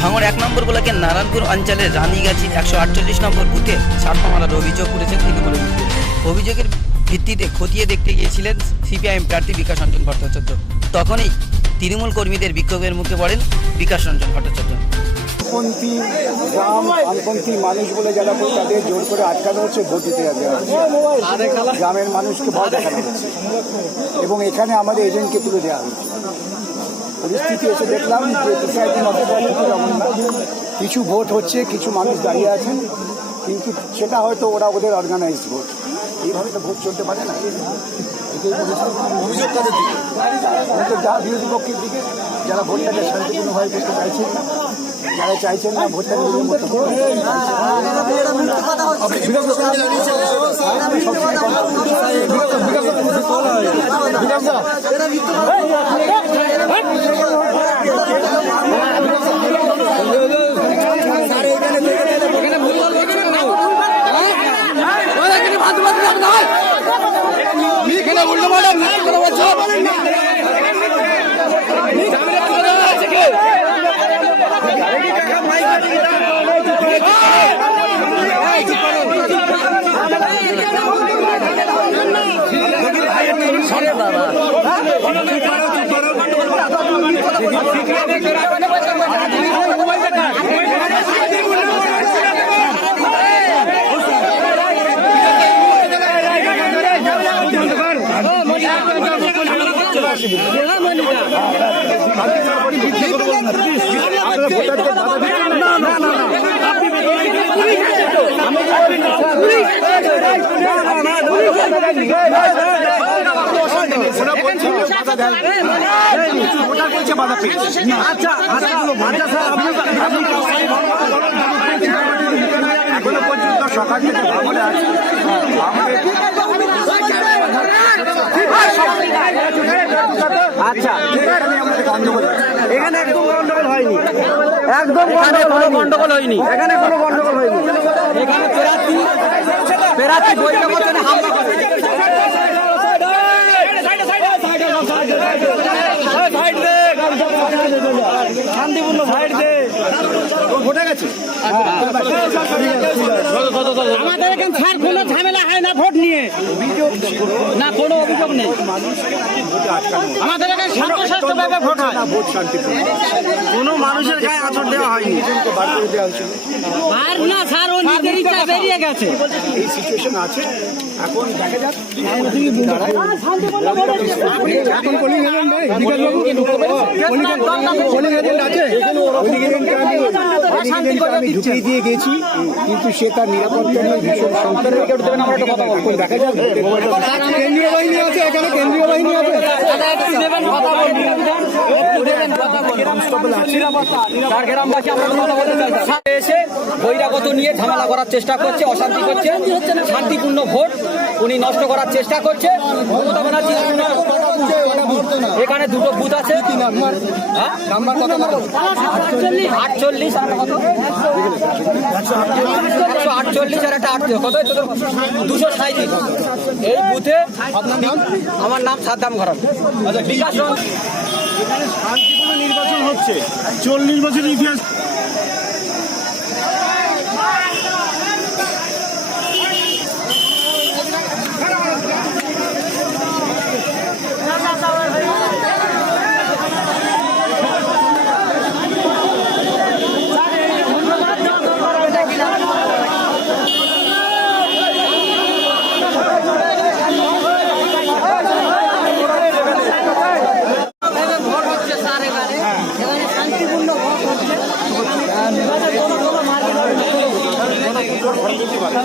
ভাঙড় এক নম্বর ব্লকের নারায়ণপুর অঞ্চলের রানীগাছি একশো আটচল্লিশ নম্বর বুথে ছাপ্পা মারার অভিযোগ করেছেন তৃণমূলের বিরুদ্ধে অভিযোগের ভিত্তিতে খতিয়ে দেখতে গিয়েছিলেন সিপিআইএম প্রার্থী বিকাশ রঞ্জন ভট্টাচার্য। তখনই তৃণমূল কর্মীদের বিক্ষোভের মুখে পড়েন বিকাশ রঞ্জন ভট্টাচার্য। পন্থী, গ্রাম আমপন্থী মানুষ বলে যারা বলে তাদের জোর করে আটকানো হচ্ছে, ভোট দিতে গ্রামের মানুষকে ভয় দেখানো হচ্ছে। এবং এখানে আমাদের এজেন্টকে তুলে দেওয়া হচ্ছে পরিস্থিতি এসে দেখলাম যে যেমন না। কিছু ভোট হচ্ছে কিছু মানুষ দাঁড়িয়ে আছেন কিন্তু সেটা হয়তো ওরা ওদের অর্গানাইজ ভোট এইভাবে তো ভোট চলতে পারে না। যা বিরোধী পক্ষের দিকে যারা ভোটটাকে শান্তিপূর্ণভাবে করতে চাইছেন না যারা চাইছেন না ভোটটাকে মতো করে এখনও আচ্ছা এখানে গন্ডগোল আছে। এখানে একদম গন্ডগোল হয়নি একদম এখানে কোনো গন্ডগোল হয়নি এখানে কোনো গন্ডগোল হয়নি এখানে পেরাতি পেরাতি হামলা করে সাইড দে ঘটে গেছে। আমাদের এখানে স্যার কোনো ঝামেলা হয় না ভোট নিয়ে। না কোনো অভিযোগ নেই। আমাদের এখানে শান্তশাস্ত্রভাবে ভোট হয়। ভোট শান্তিপূর্ণ কোনো মানুষের গায়ে আচর দেওয়া হয়নি। আর না স্যার ও নিজের ইচ্ছা বেরিয়ে গেছে। এই সিচুয়েশন আছে। এখন দেখা যাক। এখন পোলিং এজেন্ট নেই পোলিং এজেন্ট আছে? আমি পোলিং আমি ঢুকিয়ে দিয়ে গেছি কিন্তু সে তার নিরাপত্তা নিয়ে ভীষণ দেখা যাক। কেন্দ্রীয় বাহিনী আছে এখানে কেন্দ্রীয় বাহিনী আছে। এসে বহিরাগত নিয়ে ঝামেলা করার চেষ্টা করছে, অশান্তি করছে। শান্তিপূর্ণ ভোট উনি নষ্ট করার চেষ্টা করছে। মমতা ব্যানার্জি এখানে দুটো বুথ আছে। হ্যাঁ? নাম্বার আটচল্লিশ। আর একটা আটচল্লিশ। দুশো সাঁত্রিশ এই বুথে আমার নাম সাদ্দাম ঘরন বিকাশ রঞ্জন। এখানে শান্তিপূর্ণ নির্বাচন হচ্ছে। চল্লিশ বছরের ইতিহাস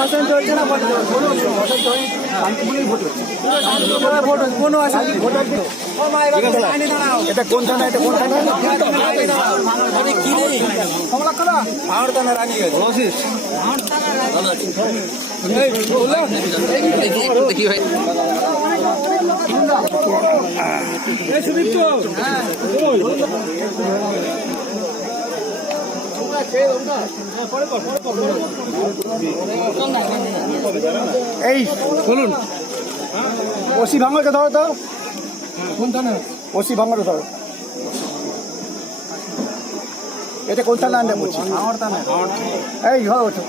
কোনো অশান্তি হচ্ছে না ভোট কোনো ভোট হচ্ছে। শান্তিপূর্ণ ভোট হচ্ছে কোনো অশান্তি ভোট হচ্ছে ও মা এবার লাইনে দাঁড়াও। এটা কোন থানা এটা কোন থানা? দেখি ভাই এই, শুনুন। ওসি ভাঙরকে ধরো তো। কোন থানা ওসি ভাঙড়ে ধরো এটা কোন থানা আনতে বলছি এই হয় ওঠো।